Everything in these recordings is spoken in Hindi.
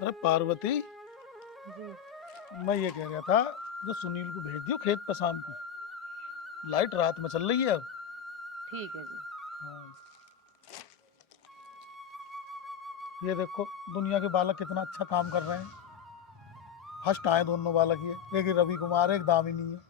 अरे पार्वती, जी। मैं ये कह रहा था, जो सुनील को भेज दियो खेत पे शाम को। लाइट रात में चल रही है अब। ठीक है जी। हाँ, ये देखो दुनिया के बालक कितना अच्छा काम कर रहे हैं। फर्स्ट आए दोनों बालक, ये एक ही रवि कुमार है, एक दामिनी है।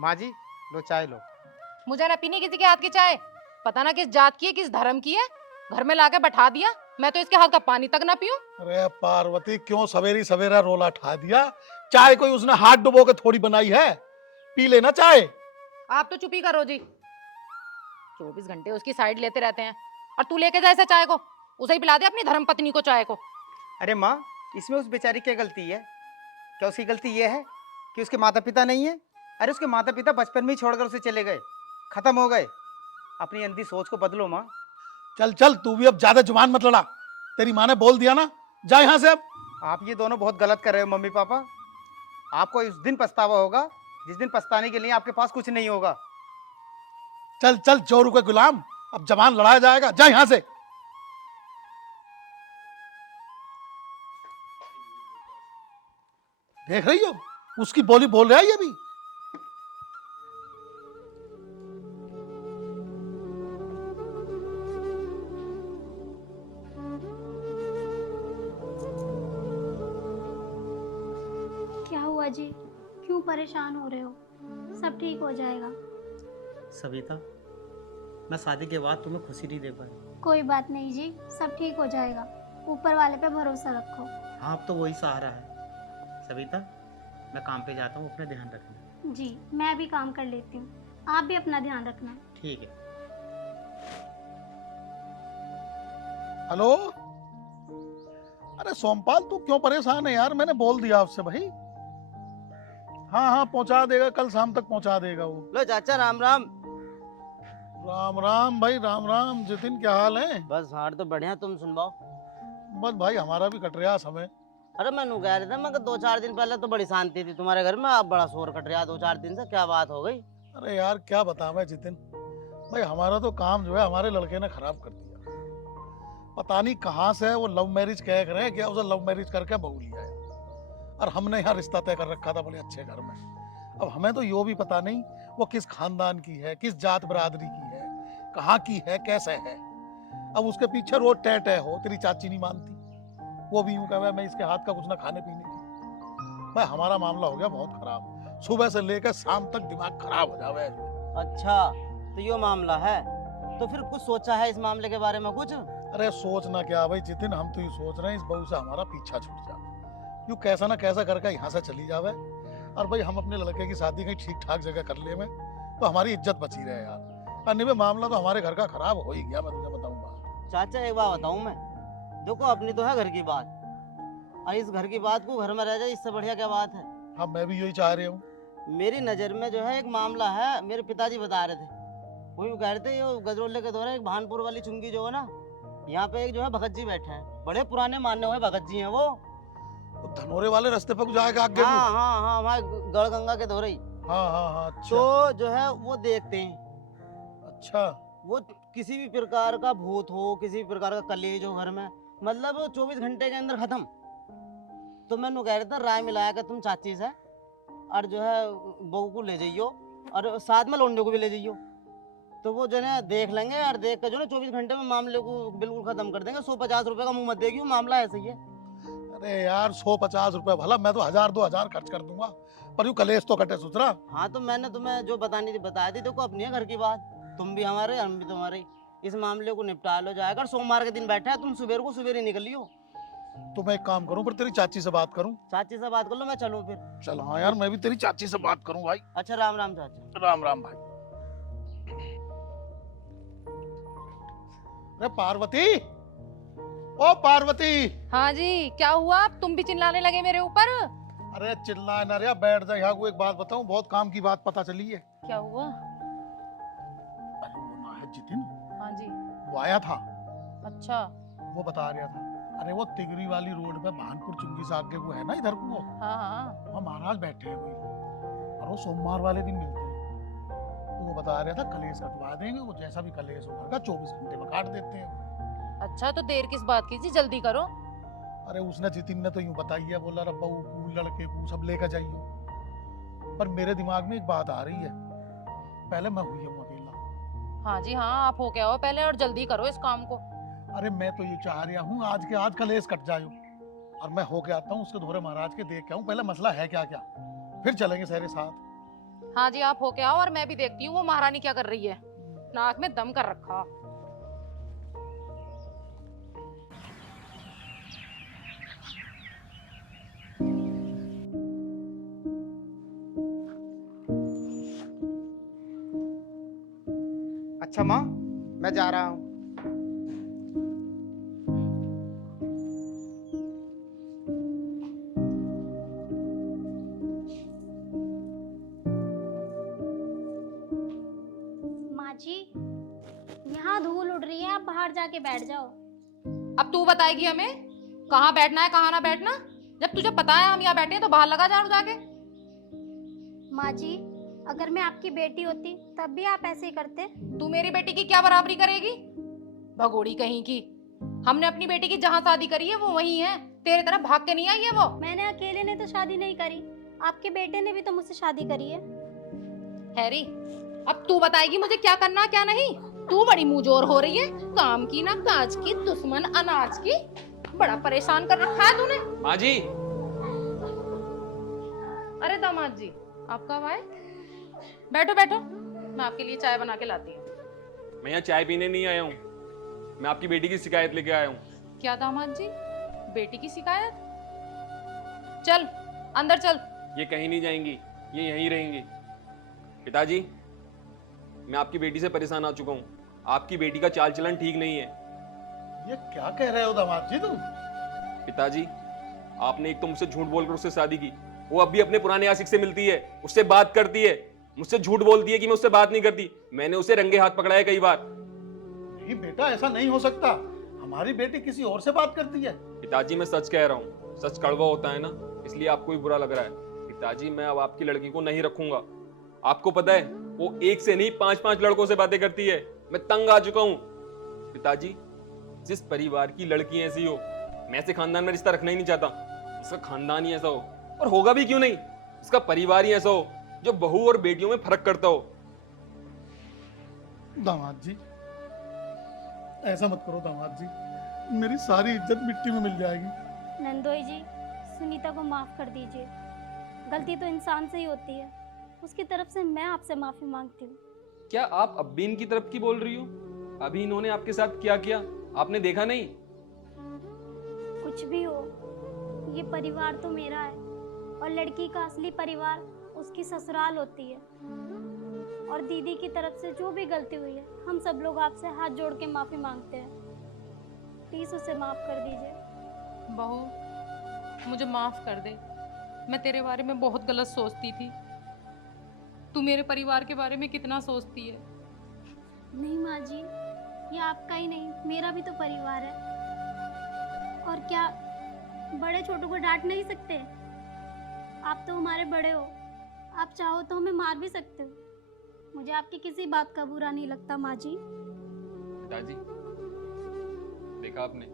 माँ जी, लो चाय लो। मुझे ना पीनी किसी के हाथ की चाय। पता ना किस जात की है, किस धर्म की है। घर में लाके बैठा दिया, मैं तो इसके हाथ का पानी तक ना पीऊं। अरे पार्वती, क्यों सवेरी सवेरा रोला ठा दिया? चाय कोई उसने हाथ डुबो के थोड़ी बनाई है, पी लेना चाय। आप तो चुप ही करो जी। 24 घंटे उसकी साइड लेते रहते हैं। और तू लेके जा ऐसा चाय को, उसे ही पिला दे अपनी धर्म पत्नी को चाय को। अरे माँ, इसमें उस बेचारी की गलती है? क्या उसकी गलती ये है कि उसके माता पिता नहीं है? अरे उसके माता पिता बचपन में ही छोड़कर उसे चले गए, खत्म हो गए। अपनी अंधी सोच को बदलो माँ। चल चल, तू भी अब ज्यादा जुबान मत लड़ा। तेरी माँ ने बोल दिया ना, जा यहाँ से अब। आप ये दोनों बहुत गलत कर रहे हो मम्मी पापा। आपको उस दिन पछतावा होगा जिस दिन पछताने के लिए आपके पास कुछ नहीं होगा। चल चल चोरू के गुलाम, अब जबान लड़ाया जाएगा, जा यहाँ से। देख रही हो, उसकी बोली बोल रहा है ये भी। क्या हुआ जी? क्यों परेशान हो रहे हो? सब ठीक हो जाएगा। सविता, मैं शादी के बाद तुम्हें खुशी नहीं दे पाया। कोई बात नहीं जी, सब ठीक हो जाएगा। ऊपर वाले पे भरोसा रखो। हाँ, अब तो वही सहारा है। सविता, मैं काम पे जाता हूँ, अपना ध्यान रखना। जी, मैं भी काम कर लेती हूँ। आप भी अपना ध्यान रखना। ठीक है। हेलो। अरे सोमपाल, तू क्यों परेशान है यार? मैंने बोल दिया आपसे भाई। हाँ हाँ, पहुंचा देगा, कल शाम तक पहुंचा देगा वो। लो चाचा, राम राम। राम राम भाई, राम राम। जितिन, क्या हाल है? बस हार तो बढ़िया, तुम सुनवाओ। बस भाई, हमारा भी कट रहा समय। अरे मैं कह रहा था, मैं 2-4 दिन पहले तो बड़ी शांति थी तुम्हारे घर में, अब बड़ा शोर कट रहा 2-4 दिन से, क्या बात हो गई? अरे यार क्या बताऊं जितिन भाई, हमारा तो काम जो है हमारे लड़के ने खराब कर दिया। पता नहीं कहाँ से वो लव मैरिज कह रहे हैं, क्या उसे लव मैरिज करके बहू लिया है। और हमने यहाँ रिश्ता तय कर रखा था बड़े अच्छे घर में। अब हमें तो यो भी पता नहीं वो किस खानदान की है, किस जात बरादरी की है, कहाँ की है, कैसे है। अब उसके पीछे रोज टै टै हो, तेरी चाची नहीं मानती, वो भी यूं कहे मैं इसके हाथ का कुछ ना खाने पीने की। भाई हमारा मामला हो गया बहुत खराब, सुबह से लेकर शाम तक दिमाग खराब हो जावे। अच्छा, तो यो मामला है? तो फिर कुछ सोचा है इस मामले के बारे में कुछ? अरे सोचना क्या भाई जितिन, हम तो ये सोच रहे हैं इस बहू से हमारा पीछा छूट जाए, यूं कैसा ना कैसा करके यहाँ से चली जावे। और भाई हम अपने लड़के की शादी कहीं ठीक ठाक जगह कर ले में, तो हमारी इज्जत बची रहे यार। अन्य में मामला तो हमारे घर का खराब हो ही गया, मैं तुझे बताऊंगा। चाचा एक बात बताऊं मैं, देखो अपनी तो है घर की बात, और इस घर की बात को घर में रह जाए, इससे बढ़िया क्या बात है? हाँ, मैं भी यही चाह रही हूँ। मेरी नज़र में जो है एक मामला है, मेरे पिताजी बता रहे थे, वही कह रहे थे ये गजरोले के दौरे एक भानपुर वाली चुंगी जो है ना, यहाँ पे एक जो है भगत जी बैठे हैं, बड़े पुराने मानने हुए भगत जी हैं वो। धनोरे वाले रास्ते पर जाएगा आगे। हाँ हाँ हाँ, वहाँ गढ़गंगा के दौरे ही। हाँ हाँ हाँ, अच्छा। तो जो है वो देखते हैं, अच्छा, वो किसी भी प्रकार का भूत हो, किसी भी प्रकार का कलेज हो घर में, मतलब 24 घंटे के अंदर खत्म। तो मैंने कह रहा था राय मिलाया कि तुम चाची से और जो है बहू को ले जाइयो, और साथ में लौंडे को भी ले जाइयो, तो वो जो है देख लेंगे, और देख कर जो है 24 घंटे में मामले को बिल्कुल खत्म कर देंगे। 150 रुपए का मुंह मत देगी, मामला ऐसा ही है। अरे यार 150 रुपए भला, मैं तो 1000-2000 खर्च कर दूंगा, पर यूं कलेश तो कटे सुथरा। हाँ, तो मैंने तुम्हें जो बतानी थी बता दी। देखो अपनी है घर की बात, तुम भी हमारे, हम भी तुम्हारे। इस मामले को निपटा लो जाएगा, और सोमवार के दिन बैठा है, तुम सुबह को सुबह ही निकलियो। तो मैं एक काम करूं, फिर तेरी चाची से बात करूं। चाची से बात कर लो, मैं चलूं फिर? चल हाँ यार, मैं भी तेरी चाची से बात करूं भाई। अच्छा, राम राम चाचा। राम राम भाई। अरे पार्वती, ओ पार्वती। हाँ जी, क्या हुआ? तुम भी चिल्लाने लगे मेरे ऊपर? अरे चिल्ला ना रे, बैठ जा यहाँ को। एक बात बताऊं, बहुत काम की बात पता चली है। क्या हुआ? अरे वो ना है जितिन, हाँ जी। वो आया था, अच्छा। वो बता रहा था। अरे वो तिगरी वाली रोड पे भानपुर चुंगी से आगे वो है ना, इधर को वो, हाँ हाँ। वहाँ महाराज बैठे हैं कोई, और वो सोमवार वाले दिन मिलते हैं। तो वो बता रहा था कलेश कटवा देंगे, वो जैसा भी कलेश होगा 24 घंटे में काट देते हैं। अच्छा तो देर किस बात की जी, जल्दी करो। अरे उसने जितिन ने तो यूं बताई है, बोला रे बहू को लड़के को सब लेकर जाइयो। पर मेरे दिमाग में एक बात आ रही है, पहले मैं हुई हूँ अकेला। हाँ जी हाँ, आप हो के आओ पहले और जल्दी करो इस काम को। अरे मैं तो ये चाह रहा हूँ आज के आज कलेश कट जायो, और मैं होके आता हूँ उसके धोरे महाराज के, देख के आऊँ पहले मसला है क्या क्या, फिर चलेंगे सारे साथ। हाँ जी आप हो के आओ और मैं भी देखती हूँ वो महारानी क्या कर रही है, नाक में दम कर रखा। अच्छा माँ, मैं जा रहा हूँ। माँ जी, यहाँ धूल उड़ रही है, आप बाहर जाके बैठ जाओ। अब तू बताएगी हमें कहाँ बैठना है कहाँ ना बैठना? जब तुझे पता है हम यहाँ बैठे हैं तो बाहर लगा झाड़ू जाके। माँ जी, अगर मैं आपकी बेटी होती तब भी आप ऐसे ही करते। तू मेरी बेटी की क्या बराबरी करेगी? भगोड़ी कहीं की। हमने अपनी बेटी की जहाँ शादी करी है वो वहीं है, तेरे तरह भाग के नहीं आई है वो। मैंने अकेले ने तो शादी नहीं करी, आपके बेटे ने भी तो मुझसे शादी करी है। हैरी, अब तू बताएगी मुझे क्या करना क्या नहीं? तू बड़ी मुंहजोर हो रही है, काम की ना काज की, दुश्मन अनाज की। बड़ा परेशान कर रखा है तूने। माँ जी, अरे दामाद जी, आप कब आए? बैठो बैठो, मैं आपके लिए चाय बना के लाती हूँ। मैं यहाँ चाय पीने नहीं आया हूँ, मैं आपकी बेटी की शिकायत लेके आया हूँ। क्या दामाद जी, बेटी की शिकायत? चल अंदर चल। ये कहीं नहीं जाएंगी, ये यहीं रहेंगी। पिताजी, मैं आपकी बेटी से परेशान आ चुका हूँ। आपकी बेटी का चाल चलन ठीक नहीं है। ये क्या कह रहे हो दामाद जी तुम? पिताजी, आपने एक तो मुझसे झूठ बोलकर उससे शादी की, वो अब भी अपने पुराने आशिक से मिलती है, उससे बात करती है, मुझसे झूठ बोलती है कि मैं उससे बात नहीं करती। मैंने उसे रंगे हाथ पकड़ा है कई बार। नहीं बेटा, ऐसा नहीं हो सकता, हमारी बेटी किसी और से बात करती है। पिताजी, मैं सच कह रहा हूँ, सच कड़वा होता है ना, इसलिए आपको भी बुरा लग रहा है। पिताजी, मैं अब आपकी लड़की को नहीं रखूंगा। आपको पता है वो एक से नहीं 5-5 लड़कों से बातें करती है। मैं तंग आ चुका हूँ। पिताजी, जिस परिवार की लड़की ऐसी हो, मैं ऐसे खानदान में रिश्ता रखना ही नहीं चाहता। इसका खानदान ही ऐसा हो, और होगा भी क्यों नहीं, इसका परिवार ही ऐसा हो जो बहू और बेटियों में फर्क करता हो। दामाद जी, ऐसा मत करो दामाद जी, मेरी सारी इज्जत मिट्टी में मिल जाएगी। नंदोई जी, सुनीता को माफ कर दीजिए, गलती तो इंसान से ही होती है, उसकी तरफ से मैं आपसे माफी मांगती हूँ। क्या आप अब भी इनकी तरफ की बोल रही हो? अभी इन्होंने आपके साथ क्या किया आपने देखा नहीं? कुछ भी हो, ये परिवार तो मेरा है, और लड़की का असली परिवार उसकी ससुराल होती है। और दीदी की तरफ से जो भी गलती हुई है, हम सब लोग आपसे हाथ जोड़ के माफी मांगते हैं। प्लीज उसे माफ कर दीजिए। बहू, मुझे माफ कर दे, मैं तेरे बारे में बहुत गलत सोचती थी। तू मेरे परिवार के बारे में कितना सोचती है। नहीं माँ जी, ये आपका ही नहीं, मेरा भी तो परिवार है। और क्या बड़े छोटों को डांट नहीं सकते? आप तो हमारे बड़े हो, आप चाहो तो हमें मार भी सकते हो। मुझे आपकी किसी बात का बुरा नहीं लगता माँ जी। पिताजी, देखा आपने,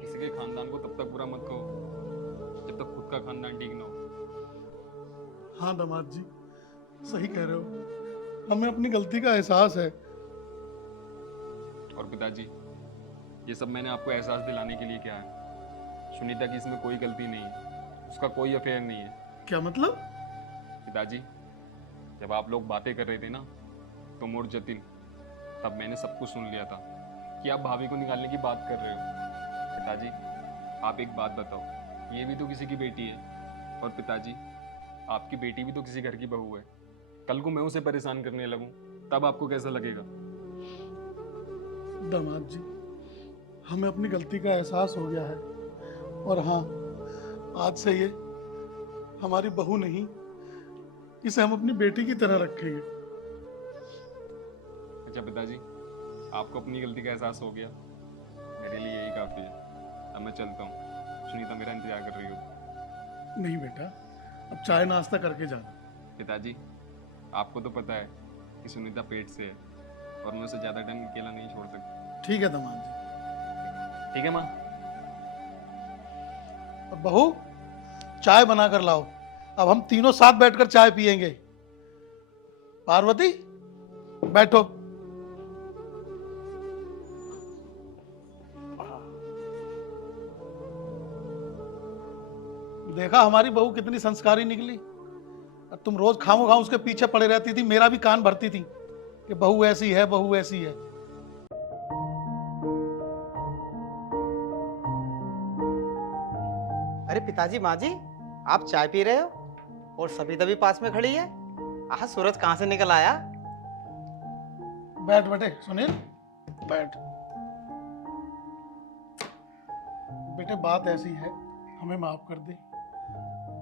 किसी के खानदान को तब तक बुरा मत कहो जब तक खुद का खानदान ठीक ना हो। हाँ दामाद जी, सही कह रहे हो, हमें अपनी गलती का एहसास है। और पिताजी, ये सब मैंने आपको एहसास दिलाने के लिए किया है। सुनीता की इसमें कोई गलती नहीं है, उसका कोई अफेयर नहीं है। क्या मतलब? पिताजी, जब आप लोग बातें कर रहे थे ना, तुम और जतिन, तब मैंने सब कुछ सुन लिया था कि आप भाभी को निकालने की बात कर रहे हो। पिताजी, आप एक बात बताओ, ये भी तो किसी की बेटी है, और पिताजी, आपकी बेटी भी तो किसी घर की बहू है। कल को मैं उसे परेशान करने लगूं, तब आपको कैसा लगेगा? दामाद जी, हमें अपनी गलती का एहसास हो गया है, और हाँ, आज से ये हमारी बहू नहीं, इसे हम अपनी बेटी की तरह रखेंगे। अच्छा पिताजी, आपको अपनी गलती का एहसास हो गया, मेरे लिए यही काफ़ी है। अब मैं चलता हूँ, सुनीता मेरा इंतजार कर रही हो। नहीं बेटा, अब चाय नाश्ता करके जाना। पिताजी, आपको तो पता है कि सुनीता पेट से है, और मैं उसे ज़्यादा टाइम अकेला नहीं छोड़ सकता। ठीक है दामाद जी। ठीक है माँ। और बहू, चाय बना कर लाओ, अब हम तीनों साथ बैठकर चाय पियेंगे। पार्वती, बैठो। देखा हमारी बहू कितनी संस्कारी निकली। और तुम रोज खामोखा उसके पीछे पड़े रहती थी, मेरा भी कान भरती थी कि बहू ऐसी है, बहू ऐसी है। अरे पिताजी, माँ जी, आप चाय पी रहे हो और सविता भी पास में खड़ी है। आह, सूरज कहाँ से निकल आया। बैठ बेटे सुनील, बैठ। बेटे बात ऐसी है, हमें माफ कर दे।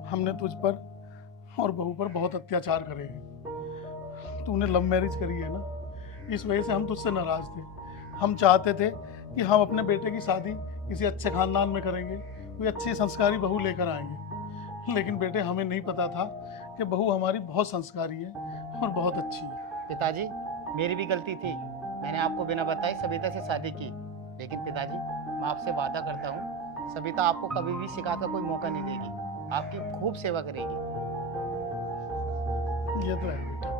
हमने तुझ पर और बहू पर बहुत अत्याचार करे हैं। तूने लव मैरिज करी है ना, इस वजह से हम तुझसे नाराज थे। हम चाहते थे कि हम अपने बेटे की शादी किसी अच्छे खानदान में करेंगे, कोई अच्छी संस्कारी बहू लेकर आएंगे। लेकिन बेटे हमें नहीं पता था कि बहू हमारी बहुत संस्कारी है और बहुत अच्छी है। पिताजी, मेरी भी गलती थी, मैंने आपको बिना बताए सविता से शादी की। लेकिन पिताजी, मैं आपसे वादा करता हूँ, सविता आपको कभी भी शिकायत का कोई मौका नहीं देगी, आपकी खूब सेवा करेगी। ये तो है बेटा।